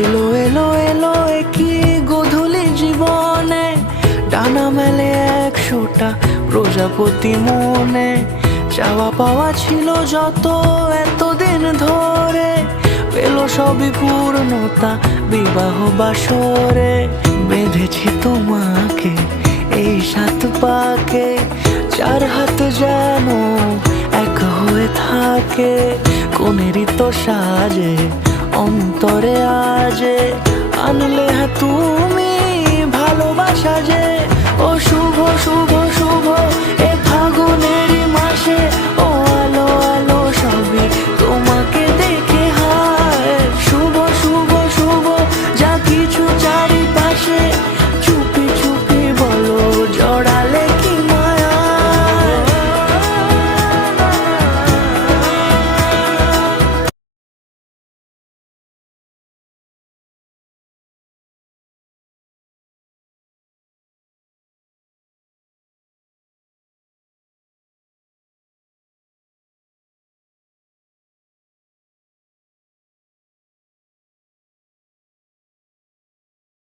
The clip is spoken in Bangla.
এলো এলো এলো কি গোধূলি জীবনে, ডানা মেলে 100টা প্রজাপতি মনে। চাওয়া পাওয়া ছিল যত এতদিন ধরে, পেল সবই পূর্ণতা বিবাহ বাসরে। বেঁধেছি তোমাকে এই 7 পাকে, 4 হাত যেন এক হয়ে থাকে। কোনেরই তো সাজে অন্তরে আজে, আনলে তুমি ভালোবাসা যে। ও শুভ শুভ শুভ